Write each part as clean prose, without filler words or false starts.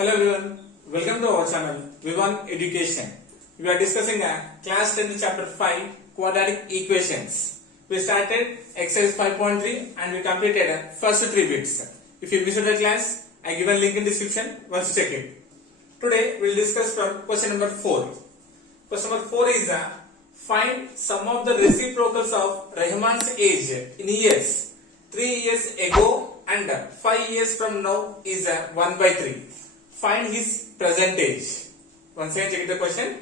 Hello everyone, welcome to our channel VIVAN Education. We are discussing class 10 chapter 5 Quadratic Equations. We started exercise 5.3 and we completed first 3 bits. If you missed the class, I give a link in description. Once check it. Today we will discuss from question number 4. Question number 4 is find sum of the reciprocals of Rahman's age in years 3 years ago and 5 years from now is 1 by 3. Find his present age. Once again check the question.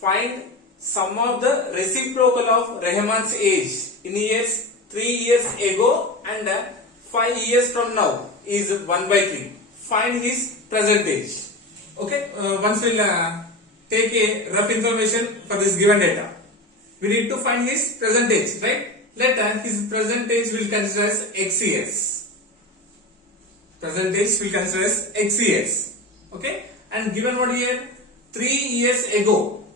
Find sum of the reciprocal of Rahman's age in years 3 years ago and 5 years from now is 1 by 3. Find his present age. Okay, once we'll take a rough information for this given data. We need to find his present age, right? Let his present age will consider as x years. Present age will consider as x years. Okay, and given what here 3 years ago.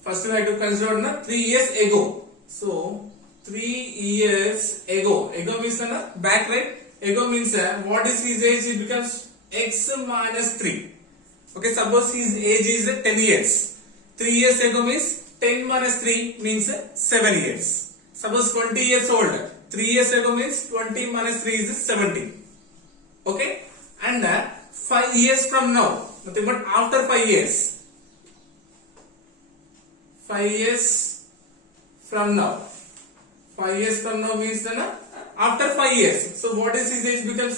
First we have to consider 3 years ago. So 3 years ago. Ago means back, right? Ago means what is his age? It becomes x minus 3. Okay, suppose his age is 10 years. 3 years ago means 10 minus 3 means 7 years. Suppose 20 years old. 3 years ago means 20 minus 3 is 70. Okay, and 5 years from now, nothing but after 5 years. 5 years from now. 5 years from now means after 5 years. So what is his age becomes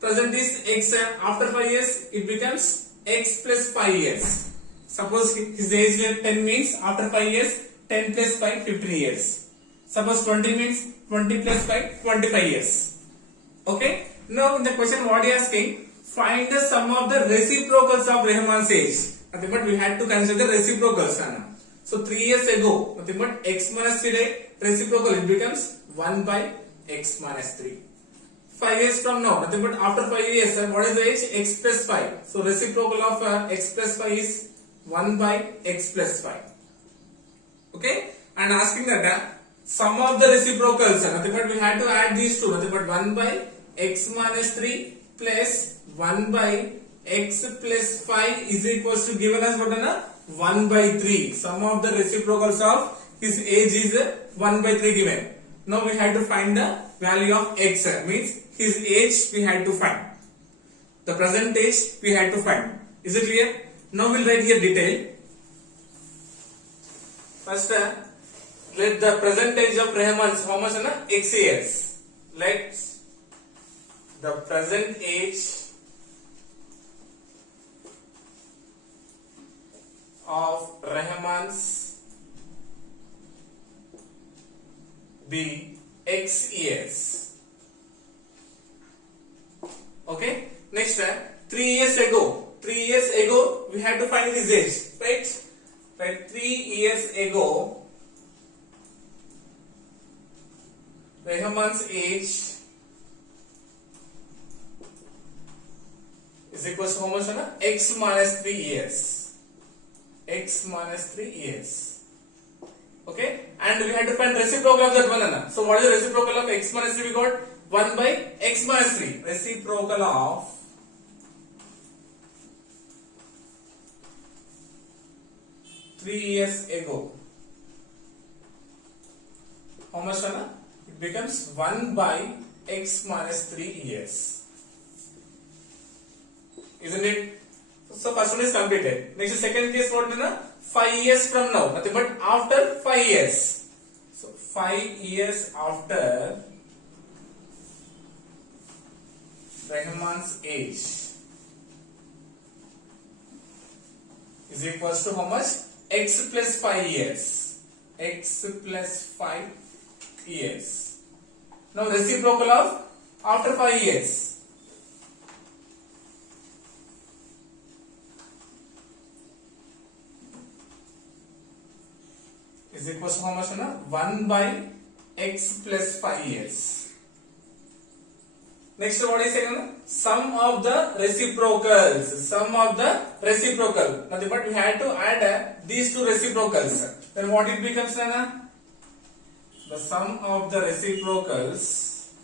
present is x. After 5 years it becomes x plus 5 years. Suppose his age here 10 means after 5 years 10 plus 5 15 years. Suppose 20 means 20 plus 5 25 years. Okay. Now in the question what he is asking, find the sum of the reciprocals of Rahman's age. Nothing but we had to consider the reciprocals. So 3 years ago, nothing but x minus 3 reciprocal, it becomes 1 by x minus 3. 5 years from now, nothing but after 5 years, what is the age? X plus 5. So reciprocal of x plus 5 is 1 by x plus 5. Okay, and asking that sum of the reciprocals, nothing but we had to add these two, nothing but 1 by x minus 3 plus 1 by x plus 5 is equals to given as what? 1 by 3. Sum of the reciprocals of his age is 1 by 3 given. Now we have to find the value of x, means his age we had to find. The present age we had to find. Is it clear? Now we'll write here detail. First, let the present age of Rahman's, how much? X years. Let the present age of Rahman's be x years. Okay. Next, 3 years ago. 3 years ago we had to find his age, right? Right. 3 years ago Rahman's age is equals to how much? X minus 3 years. X minus 3 years. Okay, and we had to find reciprocal of that one. So what is the reciprocal of x minus 3? We got 1 by x minus 3. Reciprocal of three years ago. How much? It becomes 1 by x minus 3 years. Isn't it? So first one is completed. Next second case what? 5 years from now. Nothing but after 5 years. So 5 years after Rahman's age is equals to how much? X plus 5 years. X plus 5 years. Now reciprocal of after 5 years. Is equals to how much? 1 by x plus 5 years. Next what is saying? Sum of the reciprocals. Sum of the reciprocal. Nothing but we had to add these two reciprocals. Then what it becomes? The sum of the reciprocals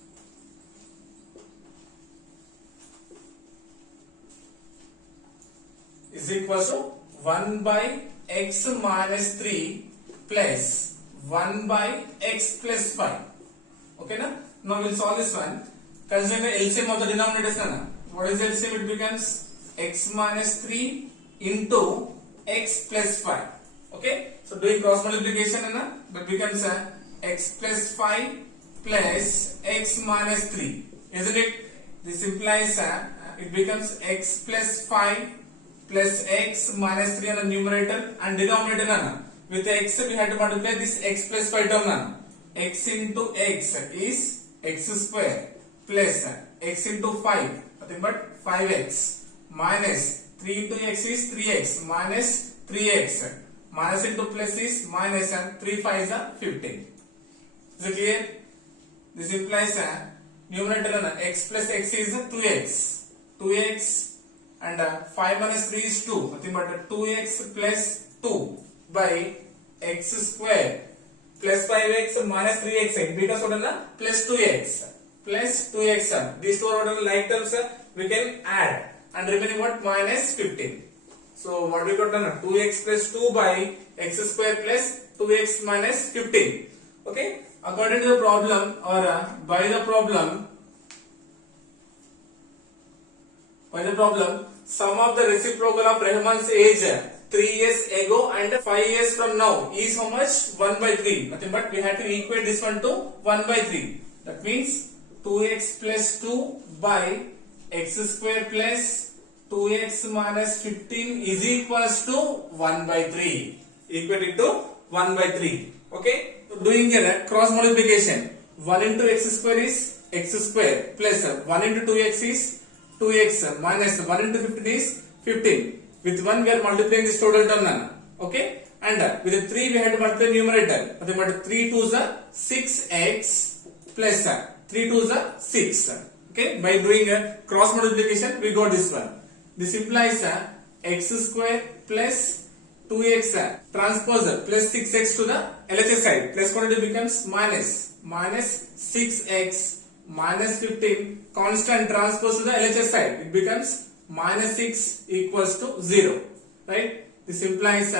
is equals to 1 by x minus 3 plus 1 by x plus 5. Okay, na? Now we'll solve this one. Consider the LCM of the denominators. Na? What is the LCM? It becomes x minus 3 into x plus 5. Okay, so doing cross multiplication, na? That becomes x plus 5 plus x minus 3. Isn't it? This implies it becomes x plus 5 plus x minus 3 on the numerator and denominator. Na? With x we have to multiply this x plus 5 term. Na? X into x is x square plus x into 5, nothing but 5x, minus 3 into x is 3x minus 3x, minus into plus is minus, and 3 5 is 15. Is it clear? This implies numerator x plus x is 2x, and 5 minus 3 is 2, nothing but 2x plus 2 by x square plus 5x minus 3x. It becomes what? Plus 2x. Plus 2x. These two are like terms we can add, and remaining what? Minus 15. So what we got done? 2x plus 2 by x square plus 2x minus 15. Okay. According to the problem, or by the problem, sum of the reciprocal of Rahman's age 3 years ago and 5 years from now is how much? 1 by 3. Nothing but we have to equate this one to 1 by 3. That means 2x plus 2 by x square plus 2x minus 15 is equals to 1 by 3. Equate it to 1 by 3. Okay. So doing here cross multiplication. 1 into x square is x square plus 1 into 2x is 2x minus 1 into 15 is 15. With 1 we are multiplying this total term. Okay. And with 3 we have to multiply numerator. Nothing but 3 2s are 6x plus 3 2s are 6. Okay. By doing a cross multiplication we got this one. This implies x square plus 2x transpose plus 6x to the LHS side. Plus quantity becomes minus 6x minus 15 constant transpose to the LHS side. It becomes minus 6 equals to 0. Right? This implies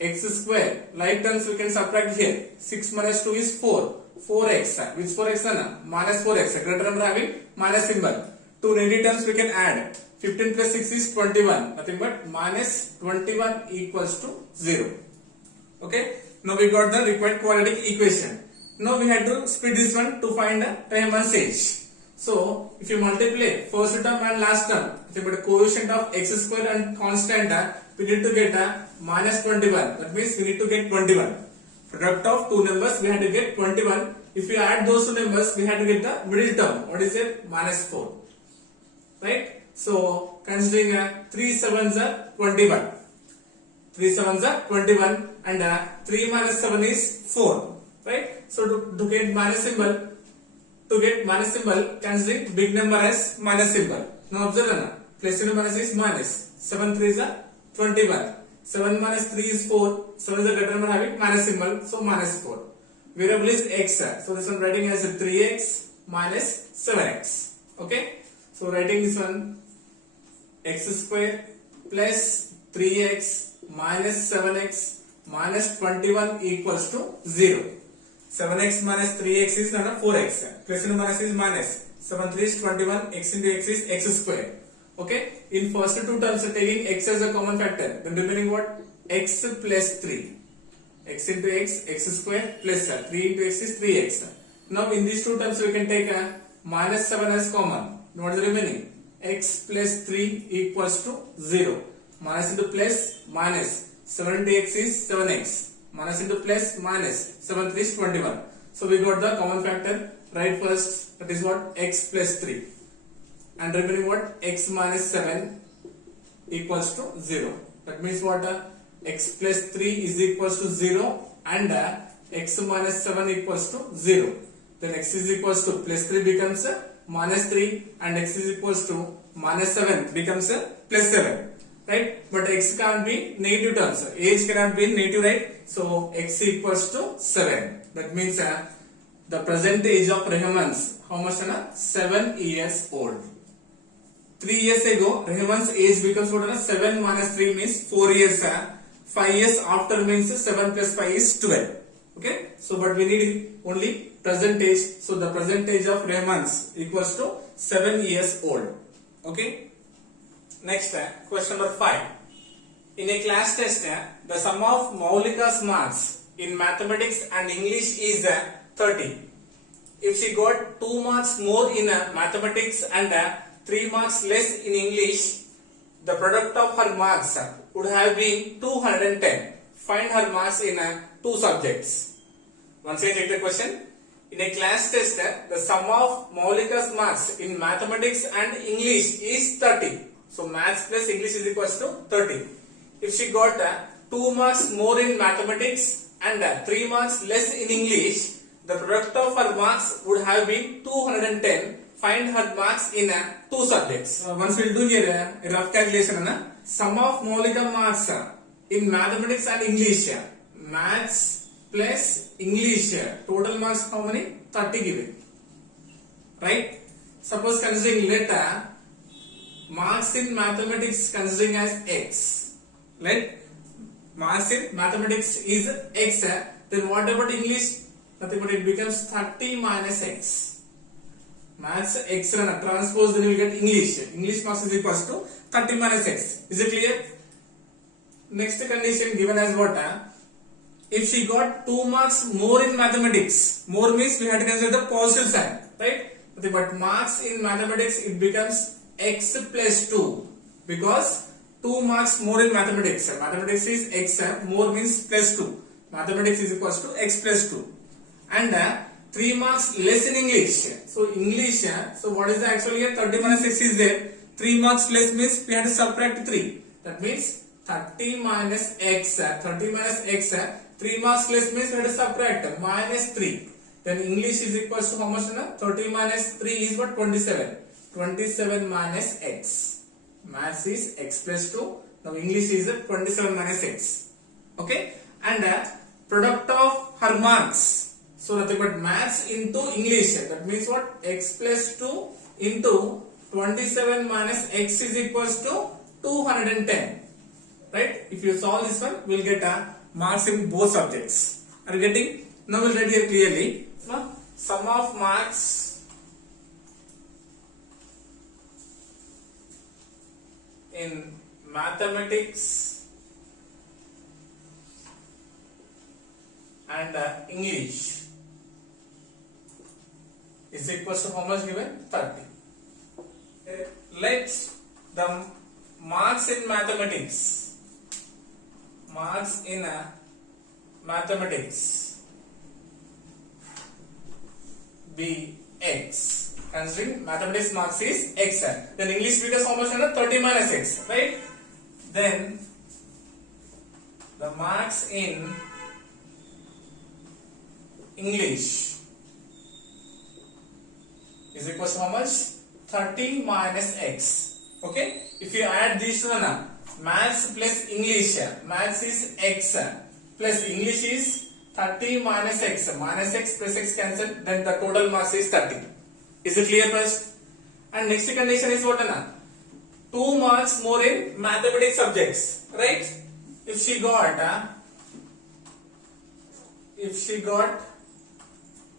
x square. Like terms we can subtract here. 6 minus 2 is 4. 4x. Which 4x? Minus 4x. Greater number having minus symbol. Two negative terms we can add. 15 plus 6 is 21. Nothing but minus 21 equals to 0. Okay. Now we got the required quadratic equation. Now we have to split this one to find Rahman's age. So if you multiply first term and last term, the coefficient of x square and constant, we need to get minus 21. That means we need to get 21. Product of two numbers we have to get 21. If we add those two numbers, we have to get the middle term. What is it? Minus 4. Right? So considering 3 7s are 21. 3 7s are 21 and 3 minus 7 is 4. Right? So to get minus symbol, considering big number as minus symbol. Now observe, plus and minus is minus. 7 3s are 21. 7 minus 3 is 4. 7 is a greater number having minus symbol, so minus 4. Variable is x. So this one writing as 3x minus 7x. Okay. So writing this one, x square plus 3x minus 7x minus 21 equals to 0. 7x minus 3x is 4x. Plus and minus is minus. 7 3 is 21. X into x is x square. Okay. In first two terms taking x as a common factor, then remaining what? X plus 3. X into x, x square plus 3 into x is 3x. Now in these two terms we can take minus 7 as common. What is the remaining? X plus 3 equals to 0. Minus into plus minus. 7 into x is 7x. Minus into plus minus. 7 3 is 21. So we got the common factor. Right first, that is what? X plus 3. And remaining what? X minus 7 equals to 0. That means what? X plus 3 is equals to 0 and x minus 7 equals to 0. Then x is equals to plus 3 becomes minus 3 and x is equals to minus 7 becomes plus 7. Right? But x can't be negative terms. Age cannot be negative, right? So x equals to 7. That means the present age of Rahman's, how much? 7 years old. 3 years ago, Rahman's age becomes what? 7 minus 3 means 4 years. 5 years after means 7 plus 5 is 12. Okay. So, but we need only present age. So, the present age of Rahman's equals to 7 years old. Okay. Next, question number 5. In a class test, the sum of Maulika's marks in mathematics and English is 30. If she got 2 marks more in mathematics and 3 marks less in English, the product of her marks would have been 210. Find her marks in 2 subjects. Once again, take the question. In a class test, the sum of Maulika's marks in mathematics and English is 30. So, maths plus English is equals to 30. If she got 2 marks more in mathematics and 3 marks less in English, the product of her marks would have been 210. Find her marks in 2 subjects. Once we will do here a rough calculation. Sum of Maulika marks in mathematics and English. Maths plus English. Total marks how many? 30 given. Right? Suppose considering later marks in mathematics considering as x. Let marks in mathematics is x. Then what about English? Nothing but it becomes 30 minus x. Maths x transpose, then you will get English. English marks is equals to 30 minus x. Is it clear? Next condition given as what? If she got 2 marks more in mathematics, more means we have to consider the positive sign, right? But marks in mathematics it becomes x plus 2 because 2 marks more in mathematics. Mathematics is x, more means plus 2. Mathematics is equals to x plus 2. And 3 marks less in English. So English, so what is the actual here? 30 minus x is there. 3 marks less means we have to subtract 3. That means 30 minus x, 30 minus x, 3 marks less means we have to subtract minus 3. Then English is equals to how much? 30 minus 3 is what? 27. 27 minus x. Maths is x plus 2. Now English is 27 minus x. Okay. And product of her marks. So nothing but maths into English. That means what? X plus 2 into 27 minus x is equals to 210. Right? If you solve this one, we will get marks in both subjects. Are you getting? Now we will write here clearly. Now, sum of marks in mathematics and English is equals to how much given? 30. Let the marks in mathematics be x. Considering mathematics marks is x, then English becomes how much? 30 minus x, right? Then the marks in English is equal to how much? 30 minus x. Okay? If you add these two, maths plus English, maths is x plus English is 30 minus x. Minus x plus x cancel, then the total marks is 30. Is it clear first? And next condition is what? 2 marks more in mathematics subjects, right? If she got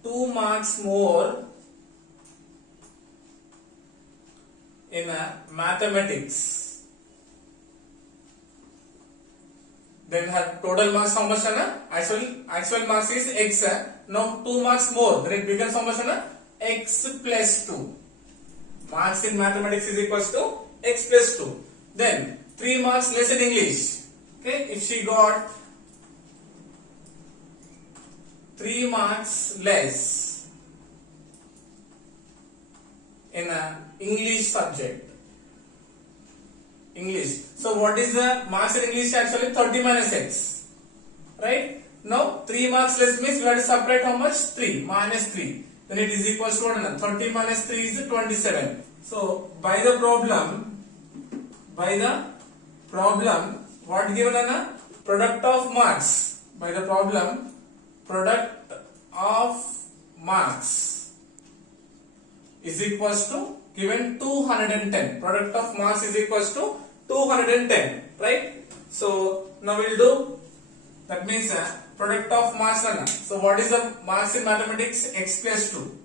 2 marks more in mathematics, then her total marks how much? Actual marks is x. Now 2 marks more, then it becomes how much? X plus 2. Marks in mathematics is equals to x plus 2. Then 3 marks less in English. Okay, if she got 3 marks less in English subject. English. So what is the marks in English? Actually 30 minus x. Right? Now 3 marks less means we have to subtract how much? 3 minus 3. Then it is equals to what? 30 minus 3 is 27. So by the problem, what given? Product of marks. By the problem, product of marks is equals to given 210. Product of mass is equals to 210, right? So now we'll do, that means product of mass 1. So what is the mass in mathematics? X plus 2.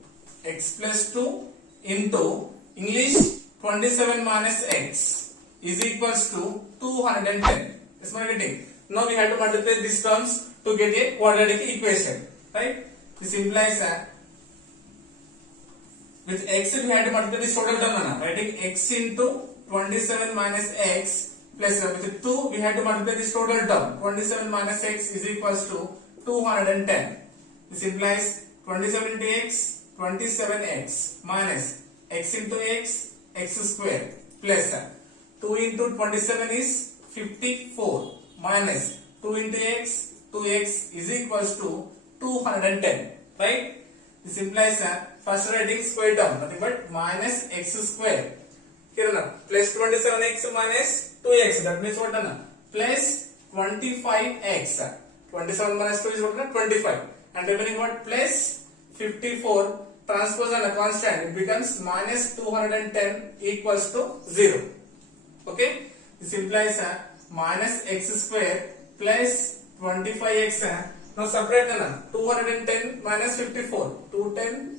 X plus 2 into English 27 minus x is equals to 210. Is my getting? Now we have to multiply these terms to get a quadratic equation, right? This implies that with x we have to multiply this total term, writing x into 27 minus x plus with 2 we have to multiply this total term. 27 minus x is equals to 210. This implies 27 into x, 27x minus x into x, x square plus 2 into 27 is 54 minus 2 into x, 2x is equals to 210, right? This implies first writing square term, nothing but minus x square. Here plus 27x minus 2x, that means what? Plus 25x. 27 minus 2 is what? 25. And remaining what? Plus 54. Transpose and a constant, it becomes minus 210 equals to 0. Okay? This implies minus x square plus 25x. Now separate 210 minus 54. 210,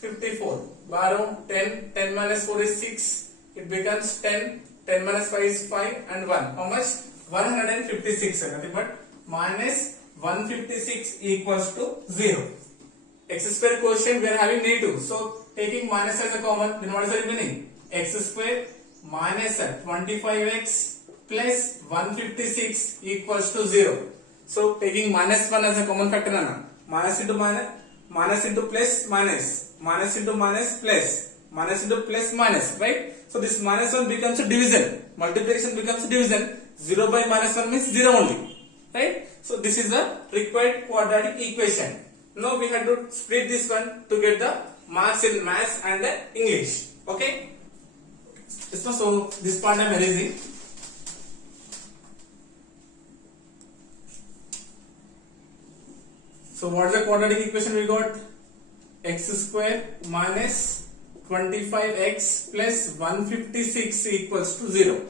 54. Borrow 10. 10 minus 4 is 6. It becomes 10. 10 minus 5 is 5 and 1. How much? 156. Nothing but minus 156 equals to 0. X square quotient we are having negative. So taking minus as a common, then what is the remaining? X square minus 25x plus 156 equals to 0. So taking minus 1 as a common factor, minus into minus, minus into plus minus, minus into minus plus, minus into plus minus, right? So this minus 1 becomes a division, multiplication becomes a division, 0 by minus 1 means 0 only, right? So this is the required quadratic equation. Now we have to split this one to get the marks in maths and the English, okay? So this part I am erasing. So what is the quadratic equation we got? X square minus 25x plus 156 equals to 0.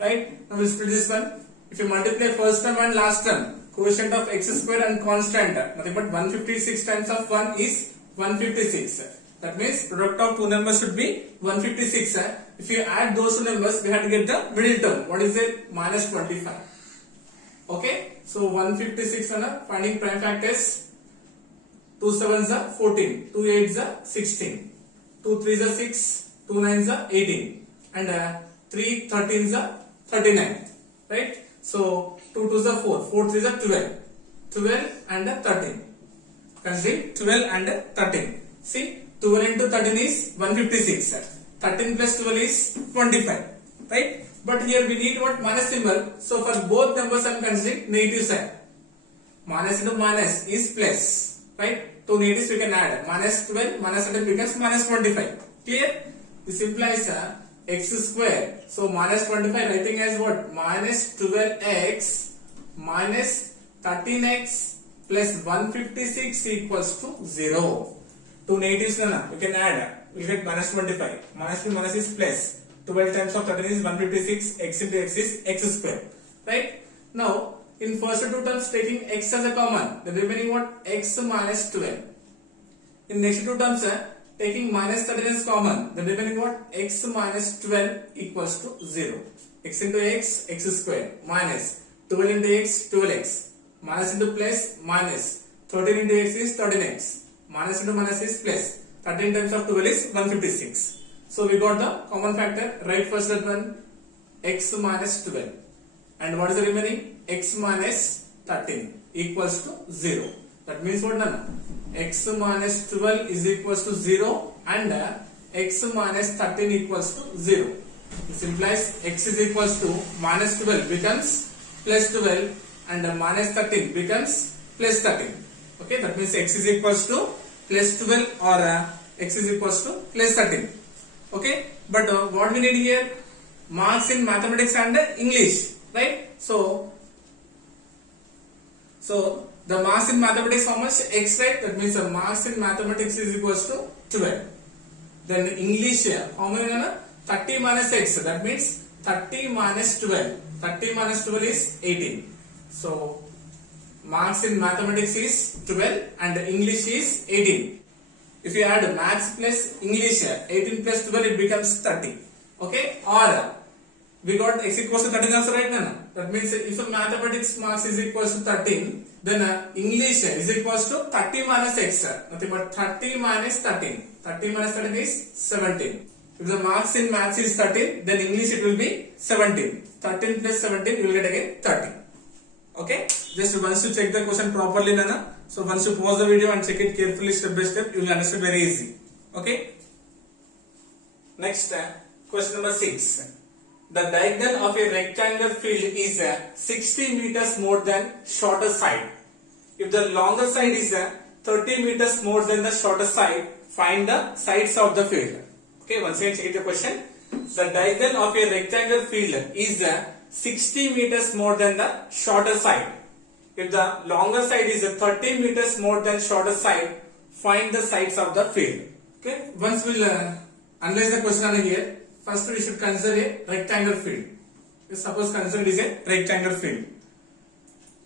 Right? Now we split this one. If you multiply first term and last term, quotient of x square and constant, nothing but 156 times of 1 is 156. That means product of two numbers should be 156. If you add those two numbers, we have to get the middle term. What is it? Minus 25. Okay? So 156 finding prime factors. 2 7s are 14, 2 8s are 16, 2 3s are 6, 2 9s are 18, and 3 13s are 39, right? So 2 2s are 4, 4 3s are 12, 12 and 13. Consider 12 and 13. See, 12 into 13 is 156. 13 plus 12 is 25, right? But here we need what? Minus symbol. So for both numbers I am considering negative sign. Minus into minus is plus, right? Two negatives we can add. Minus 12, minus 13 becomes minus 25. Clear? This implies x square. So minus 25 writing as what? Minus 12x minus 13x plus 156 equals to 0. Two negatives we can add. We get minus 25. Minus to minus is plus. 12 times of 13 is 156. X into x is x square. Right? Now, in first two terms taking x as a common, the remaining what? X minus 12. In next two terms taking minus 13 as common, the remaining what? X minus 12 equals to 0. X into x, x square minus 12 into x, 12x minus into plus minus 13 into x is 13x minus into minus is plus 13 times of 12 is 156. So we got the common factor. Write first that one, x minus 12. And what is the remaining? X minus 13 equals to 0. That means what? X minus 12 is equals to 0 and x minus 13 equals to 0. This implies x is equals to minus 12 becomes plus 12 and minus 13 becomes plus 13. Okay, that means x is equals to plus 12 or x is equals to plus 13. Okay, but what we need here? Marks in mathematics and English, right? So the marks in mathematics how much? X, right? That means the marks in mathematics is equals to 12. Then English, how many? 30 minus x, that means 30 minus 12. 30 minus 12 is 18. So marks in mathematics is 12 and English is 18. If you add maths plus English, 18 plus 12, it becomes 30. Okay? Or we got x equals to 13 also, right now. That means if mathematics marks is equals to 13, then English is equals to 30 minus x. Nothing but 30 minus 13. 30 minus 13 is 17. If the marks in maths is 13, then English it will be 17. 13 plus 17, you will get again 30. Okay? Just once you check the question properly, Nana. So once you pause the video and check it carefully step by step, you will understand very easy. Okay? Next, question number 6. The diagonal of a rectangular field is 60 meters more than shorter side. If the longer side is 30 meters more than the shorter side, find the sides of the field. Okay, once again check the question. The diagonal of a rectangular field is 60 meters more than the shorter side. If the longer side is 30 meters more than shorter side, find the sides of the field. Okay, once we'll analyze the question here. First we should consider a rectangular field. Suppose consider it is a rectangular field.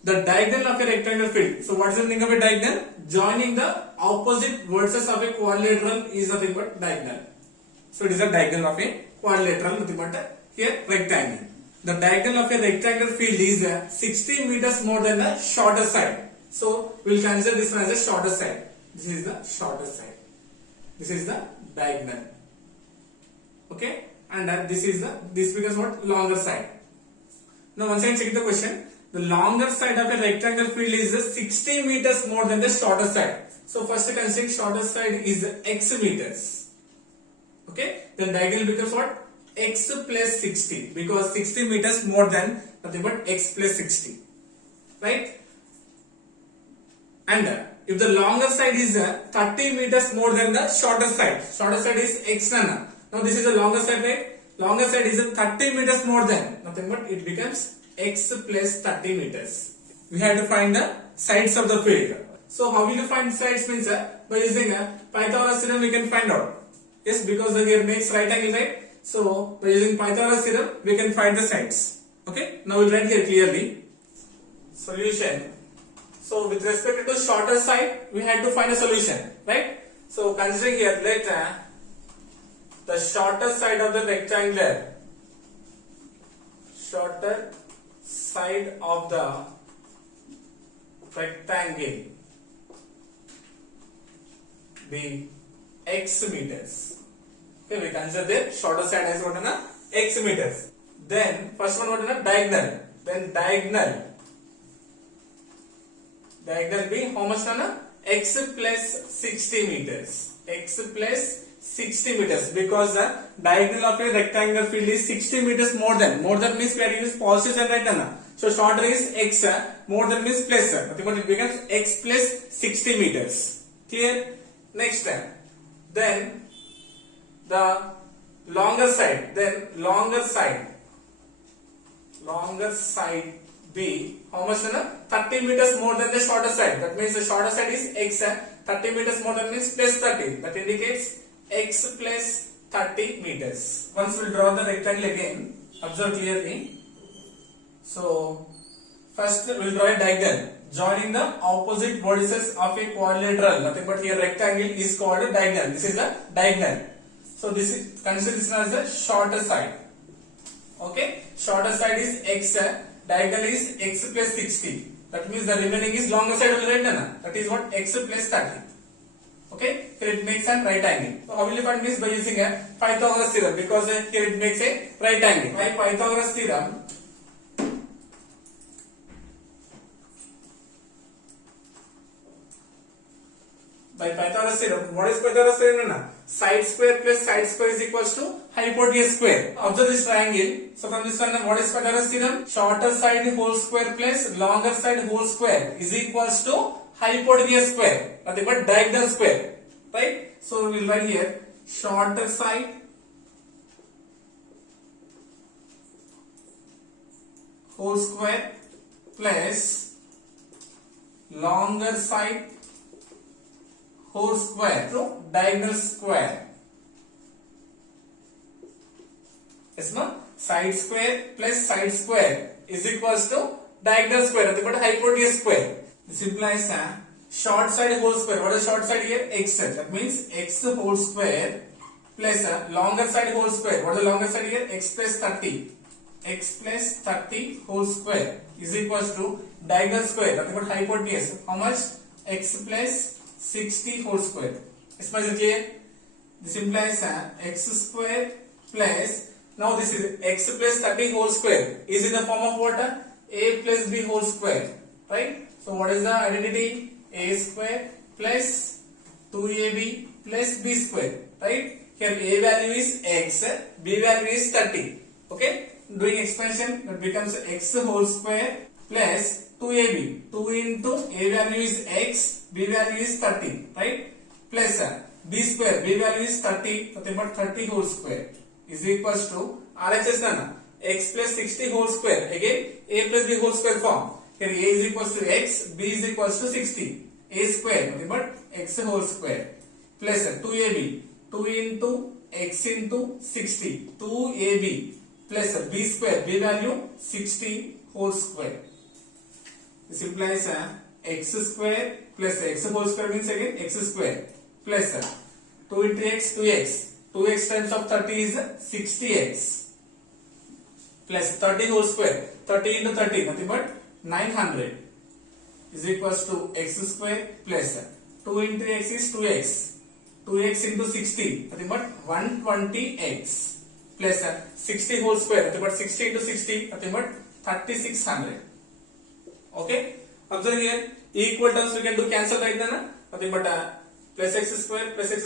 The diagonal of a rectangular field. So what is the meaning of a diagonal? Joining the opposite vertices of a quadrilateral is nothing but diagonal. So it is a diagonal of a quadrilateral, nothing but here rectangle. The diagonal of a rectangular field is 60 meters more than the shorter side. So we will consider this one as a shorter side. This is the shorter side. This is the diagonal. Okay, and this becomes what? Longer side. Now once again check the question. The longer side of a rectangular field is 60 meters more than the shorter side. So first consider shorter side is x meters. Okay, then diagonal becomes what? X plus 60, because 60 meters more than nothing but x plus 60, right? And if the longer side is 30 meters more than the shorter side is x nana. Now this is the longer side, right? Longer side is 30 meters more than nothing but it becomes x plus 30 meters. We have to find the sides of the field. So how will you find sides means by using Pythagoras theorem we can find out. Yes, because here makes right angle, right? So by using Pythagoras theorem we can find the sides. Okay, now we'll write here clearly. Solution. So with respect to shorter side we had to find a solution, right? So considering here, let the shorter side of the rectangle be x meters. Okay, we consider the shorter side as what na x meters. Then first one what na diagonal. Then diagonal be how much na x plus 60 meters. X plus 60 meters, because the diagonal of a rectangular field is 60 meters more than means we are using positive sign, right na. So shorter is x, more than means plus, but it becomes x plus 60 meters. Clear? Next time, then the longer side, longer side be how much na 30 meters more than the shorter side. That means the shorter side is x, 30 meters more than means plus 30. That indicates x plus 30 meters. Once we will draw the rectangle again, observe clearly. So first we will draw a diagonal joining the opposite vertices of a quadrilateral. Nothing but here rectangle is called a diagonal. This is the diagonal. So this is, consider this as the shorter side. Okay, shorter side is x, diagonal is x plus 60. That means the remaining is longer side of the right na. That is what? X plus 30. Okay, here it makes a right angle. So how will you find this? By using a Pythagoras theorem, because here it makes a right angle. By Pythagoras theorem, what is Pythagoras theorem? Side square plus side square is equals to hypotenuse square. Observe this triangle. So from this one, what is Pythagoras theorem? Shorter side whole square plus longer side whole square is equals to hypotenuse square, nothing but diagonal square, right? So we will write here shorter side whole square plus longer side whole square to diagonal square Yes, no? Side square plus side square is equals to diagonal square. Nothing but hypotenuse square. This implies short side whole square. What is short side here? X. That means x whole square plus longer side whole square. What is the longer side here? X plus 30. X plus 30 whole square is equals to diagonal square. Nothing but hypotenuse. How much? X plus 60 whole square. Is it clear? This implies x square plus, now this is x plus 30 whole square is in the form of what? A plus b whole square, right? So what is the identity? A square plus 2ab plus b square, right? Here a value is x, b value is 30. Okay, doing expansion, that becomes x whole square plus 2ab. 2 into a value is x, b value is 30, right? Plus b square, b value is 30, nothing but 30 whole square is equals to RHS nana x plus 60 whole square, again a plus b whole square form. Here a is equals to x, b is equals to 60, a square, nothing but x whole square plus 2ab, 2 into x into 60, 2ab plus b square, b value 60 whole square. This implies x square plus x whole square means again x square plus 2 into x, 2x. 2x times of 30 is 60x plus 30 whole square. 30 into 30, nothing but 900 is equals to x square plus 2 into x is 2x. 2x into 60, nothing but 120x plus 60 whole square. Nothing but 60 into 60, nothing but 3600. Okay, observe here. Equal terms we can do cancel right now. Nothing but plus x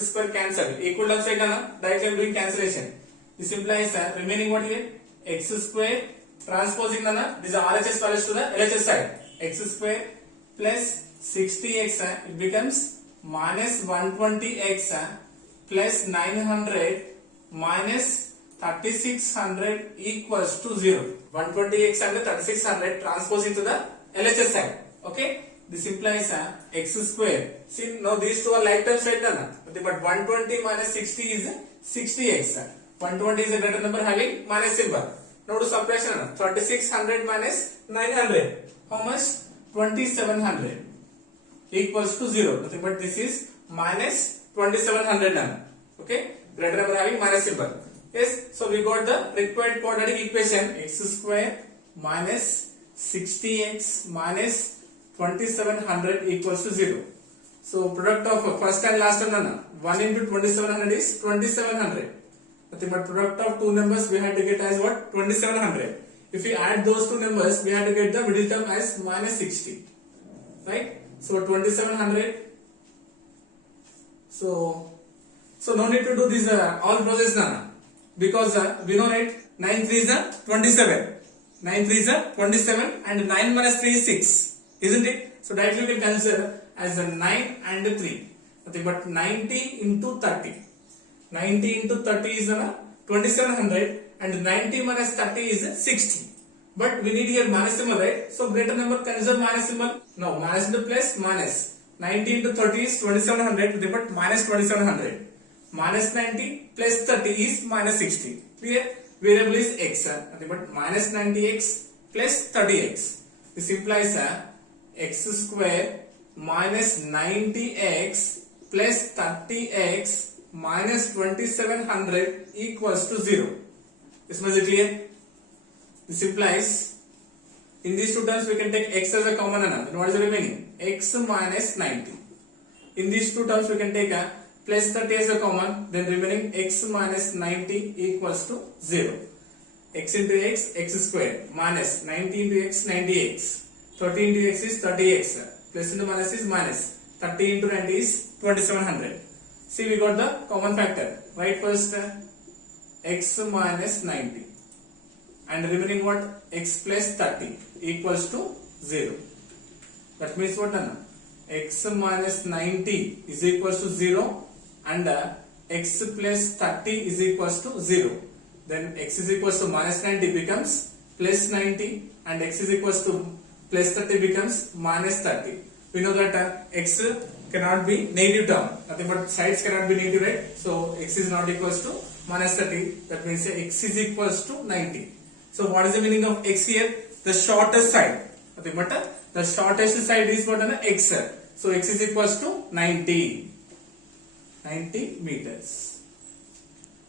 square cancel. Equal terms right now. Directly I am doing cancellation. This implies remaining what here? X square transposing nana. This is RHS values to the LHS side. X square plus 60x it becomes minus 120x plus 900 minus 3600 equals to 0. 120x and 3600 transposing to the LHS side. Okay. This implies x square. See, now these two are like terms right now. But 120 minus 60 is 60x. 120 is a greater number having minus symbol. Now do subtraction. 3600 minus 900. How much? 2700 equals to 0. Nothing but this is minus 2700 now. Okay, greater number having minus symbol. Yes, so we got the required quadratic equation. X square minus 60x minus 2700 equals to 0. So product of first and last term, 1 into 2700 is 2700. Nothing but product of two numbers we had to get as what? 2700. If we add those two numbers, we had to get the middle term as minus 60. Right? So 2700. So no need to do this all process now. Because we know right, 9 3 is 27. 9 3 is 27 and 9 minus 3 is 6. Isn't it? So directly we can consider as a 9 and 3. Nothing but 90 into 30. 90 into 30 is 2700 and 90 minus 30 is 60. But we need here minus symbol, right? So greater number consider minus symbol. No, minus into plus minus. 90 into 30 is 2700, nothing but minus 2700. Minus 90 plus 30 is minus 60. Clear? Variable is x. Nothing but minus 90x plus 30x. This implies x square minus 90x plus 30x minus 2700 equals to 0. Is much clear? This implies in these two terms we can take x as a common number. Then what is the remaining? X minus 90. In these two terms we can take a plus 30 as a common, then remaining x minus 90 equals to 0. X into x, x square minus 90 into x, 90x. 30 into x is 30x. Plus into minus is minus. 30 into 90 is 2700. See, we got the common factor. Write first x minus 90 and remaining what? X plus 30 equals to 0. That means what? X minus 90 is equals to 0 and x plus 30 is equals to 0. Then x is equals to minus 90 becomes plus 90 and x is equals to plus 30 becomes minus 30. We know that x cannot be negative term. Nothing but sides cannot be negative, right? So x is not equals to minus 30. That means x is equals to 90. So what is the meaning of x here? The shortest side. Nothing but the shortest side is what an x. So x is equals to 90 meters.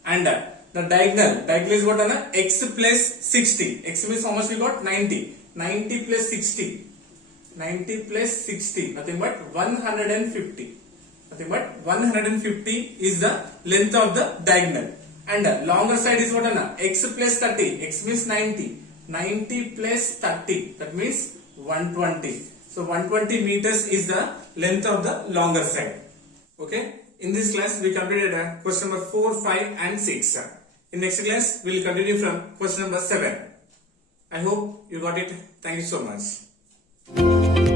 And the diagonal is what an x plus 60. X means how much we got? 90. 90 plus 60. 90 plus 60. Nothing but 150. Nothing but 150 is the length of the diagonal. And the longer side is what an x plus 30. X means 90. 90 plus 30. That means 120. So 120 meters is the length of the longer side. Okay. In this class, we completed question number 4, 5 and 6. In next class, we will continue from question number 7. I hope you got it. Thank you so much.